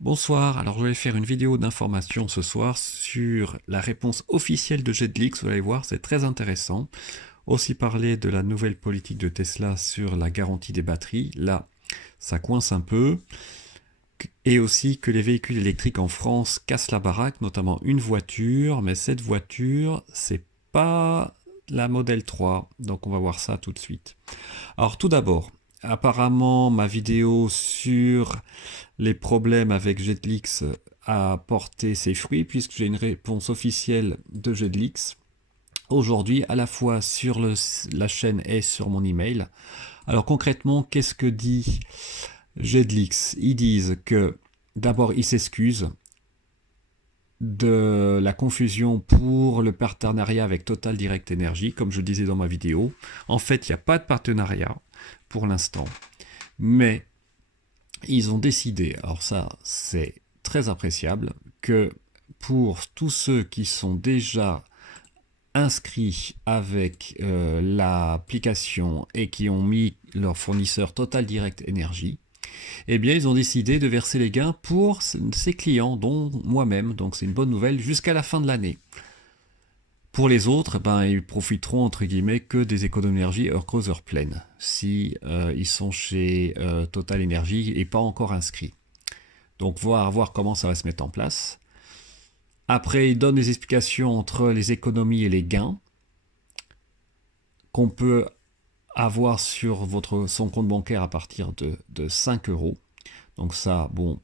Bonsoir, alors je vais faire une vidéo d'information ce soir sur la réponse officielle de Jetlix, vous allez voir, c'est très intéressant. Aussi parler de la nouvelle politique de Tesla sur la garantie des batteries, là ça coince un peu. Et aussi que les véhicules électriques en France cassent la baraque, notamment une voiture, mais cette voiture, c'est pas la Model 3, donc on va voir ça tout de suite. Alors tout d'abord, apparemment ma vidéo sur les problèmes avec Jetlix a porté ses fruits puisque j'ai une réponse officielle de Jetlix aujourd'hui à la fois sur la chaîne et sur mon email. Alors concrètement, qu'est-ce que dit Jetlix? Ils disent que d'abord ils s'excusent de la confusion pour le partenariat avec Total Direct Energy, comme je disais dans ma vidéo. En fait, il n'y a pas de partenariat pour l'instant, mais ils ont décidé, alors ça c'est très appréciable, que pour tous ceux qui sont déjà inscrits avec l'application et qui ont mis leur fournisseur Total Direct Energy, eh bien ils ont décidé de verser les gains pour ces clients, dont moi-même, donc c'est une bonne nouvelle, jusqu'à la fin de l'année. Pour les autres, ben, ils profiteront entre guillemets que des économies d'énergie heure creuse, heure pleine, si ils sont chez Total Energy et pas encore inscrits. Donc voir comment ça va se mettre en place. Après, il donne des explications entre les économies et les gains qu'on peut avoir sur son compte bancaire à partir de 5 euros. Donc ça, bon,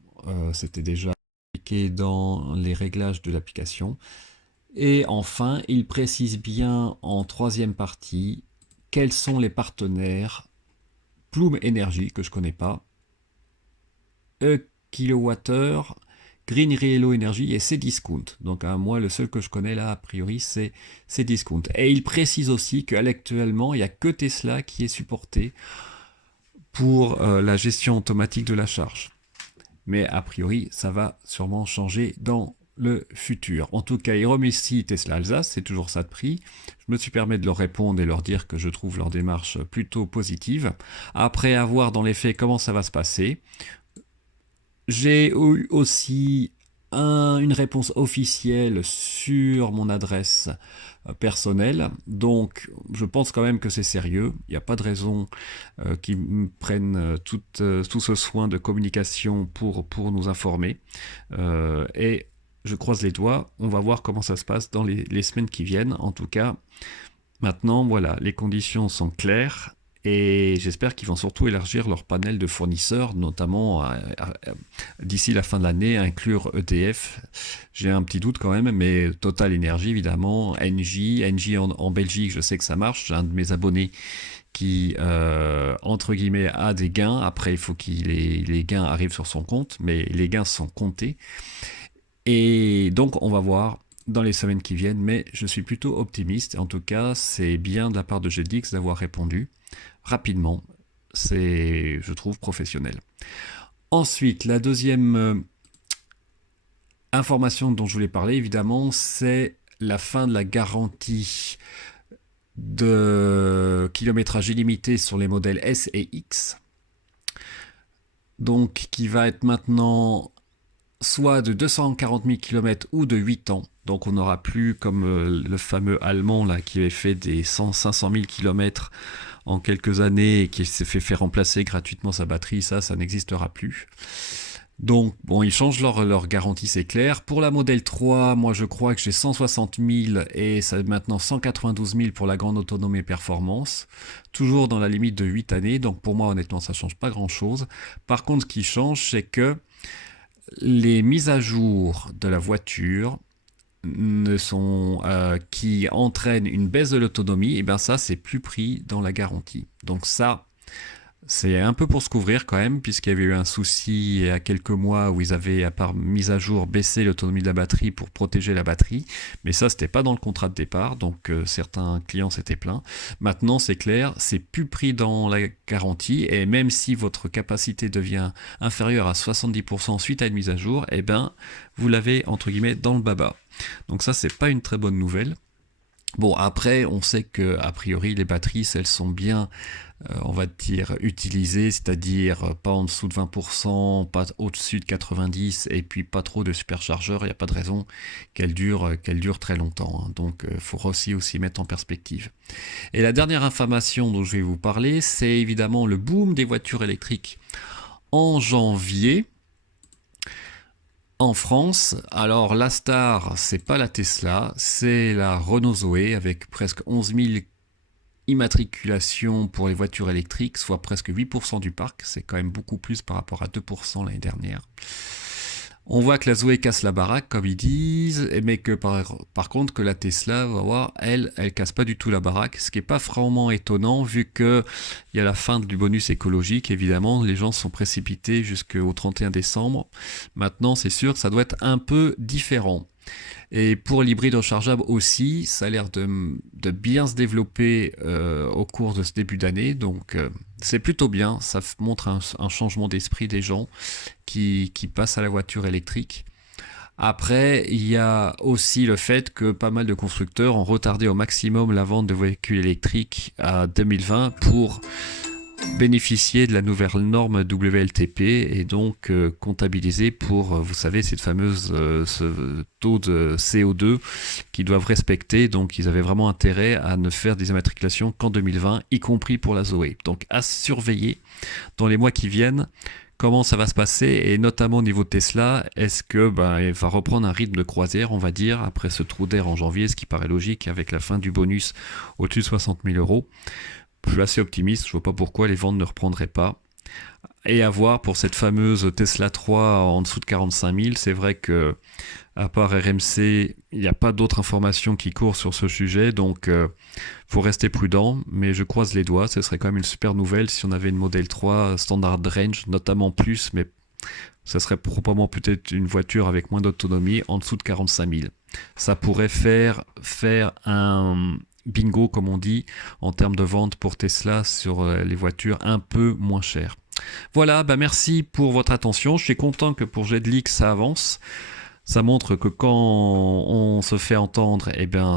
c'était déjà expliqué dans les réglages de l'application. Et enfin, il précise bien en troisième partie quels sont les partenaires Plume Energy, que je ne connais pas, E-Kilowattheure, Green Riello Energy et Cdiscount. Donc moi, le seul que je connais là, a priori, c'est Cdiscount. Et il précise aussi qu'actuellement, il n'y a que Tesla qui est supporté pour la gestion automatique de la charge. Mais a priori, ça va sûrement changer dans le futur. En tout cas, ils remercient Tesla Alsace, c'est toujours ça de prix. Je me suis permis de leur répondre et leur dire que je trouve leur démarche plutôt positive. Après avoir dans les faits comment ça va se passer, j'ai eu aussi une réponse officielle sur mon adresse personnelle, donc je pense quand même que c'est sérieux. Il n'y a pas de raison qu'ils prennent tout ce soin de communication pour nous informer. Et je croise les doigts, on va voir comment ça se passe dans les semaines qui viennent. En tout cas, maintenant, voilà, les conditions sont claires. Et j'espère qu'ils vont surtout élargir leur panel de fournisseurs, notamment d'ici la fin de l'année, inclure EDF. J'ai un petit doute quand même, mais Total Energy évidemment, Engie en Belgique, je sais que ça marche. J'ai un de mes abonnés qui, entre guillemets, a des gains. Après, il faut que les gains arrivent sur son compte, mais les gains sont comptés. Et donc, on va voir dans les semaines qui viennent, mais je suis plutôt optimiste. En tout cas, c'est bien de la part de Jetlix d'avoir répondu rapidement. C'est, je trouve, professionnel. Ensuite, la deuxième information dont je voulais parler, évidemment, c'est la fin de la garantie de kilométrage illimité sur les modèles S et X. Donc, qui va être maintenant soit de 240 000 km ou de 8 ans. Donc on n'aura plus comme le fameux allemand là, qui avait fait des 500 000 km en quelques années et qui s'est fait faire remplacer gratuitement sa batterie, ça n'existera plus. Donc bon, ils changent leur garantie, c'est clair. Pour la Model 3, moi je crois que j'ai 160 000 et ça maintenant 192 000 pour la grande autonomie et performance. Toujours dans la limite de 8 années, donc pour moi honnêtement ça change pas grand chose. Par contre ce qui change c'est que les mises à jour de la voiture qui entraînent une baisse de l'autonomie, et bien ça c'est plus pris dans la garantie. Donc ça c'est un peu pour se couvrir quand même, puisqu'il y avait eu un souci il y a quelques mois où ils avaient, à part mise à jour, baissé l'autonomie de la batterie pour protéger la batterie. Mais ça, c'était pas dans le contrat de départ, donc certains clients s'étaient plaints. Maintenant, c'est clair, c'est plus pris dans la garantie, et même si votre capacité devient inférieure à 70% suite à une mise à jour, eh ben, vous l'avez, entre guillemets, dans le baba. Donc ça, c'est pas une très bonne nouvelle. Bon, après, on sait que a priori les batteries, elles sont bien, on va dire, utilisées, c'est-à-dire pas en dessous de 20%, pas au-dessus de 90%, et puis pas trop de superchargeurs. Il n'y a pas de raison qu'elles durent très longtemps, hein. Donc, il faut aussi mettre en perspective. Et la dernière information dont je vais vous parler, c'est évidemment le boom des voitures électriques en janvier. En France, alors la star, c'est pas la Tesla, c'est la Renault Zoé avec presque 11 000 immatriculations pour les voitures électriques, soit presque 8% du parc. C'est quand même beaucoup plus par rapport à 2% l'année dernière. On voit que la Zoé casse la baraque, comme ils disent, mais que par contre que la Tesla, va voir, elle casse pas du tout la baraque, ce qui est pas vraiment étonnant vu que il y a la fin du bonus écologique. Évidemment, les gens sont précipités jusqu'au 31 décembre. Maintenant, c'est sûr que ça doit être un peu différent. Et pour l'hybride rechargeable aussi, ça a l'air de bien se développer au cours de ce début d'année. Donc c'est plutôt bien, ça montre un changement d'esprit des gens qui passent à la voiture électrique. Après, il y a aussi le fait que pas mal de constructeurs ont retardé au maximum la vente de véhicules électriques à 2020 pour bénéficier de la nouvelle norme WLTP et donc comptabiliser pour, vous savez, cette fameuse ce taux de CO2 qu'ils doivent respecter. Donc ils avaient vraiment intérêt à ne faire des immatriculations qu'en 2020, y compris pour la Zoé. Donc à surveiller dans les mois qui viennent comment ça va se passer, et notamment au niveau de Tesla, est-ce que il va reprendre un rythme de croisière, on va dire, après ce trou d'air en janvier, ce qui paraît logique avec la fin du bonus au-dessus de 60 000 euros. Je suis assez optimiste, je ne vois pas pourquoi les ventes ne reprendraient pas. Et à voir pour cette fameuse Tesla 3 en dessous de 45 000, c'est vrai que à part RMC, il n'y a pas d'autres informations qui courent sur ce sujet, donc faut rester prudent, mais je croise les doigts, ce serait quand même une super nouvelle si on avait une Model 3 standard range, notamment plus, mais ça serait probablement peut-être une voiture avec moins d'autonomie en dessous de 45 000. Ça pourrait faire un bingo, comme on dit, en termes de vente pour Tesla sur les voitures un peu moins chères. Voilà, merci pour votre attention. Je suis content que pour GEDLIC ça avance. Ça montre que quand on se fait entendre,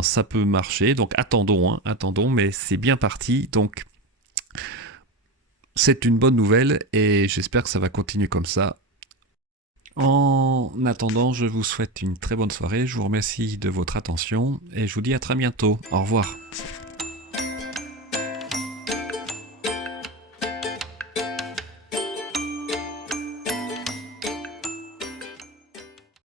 ça peut marcher. Donc attendons, mais c'est bien parti. Donc c'est une bonne nouvelle et j'espère que ça va continuer comme ça. En attendant, je vous souhaite une très bonne soirée. Je vous remercie de votre attention et je vous dis à très bientôt. Au revoir.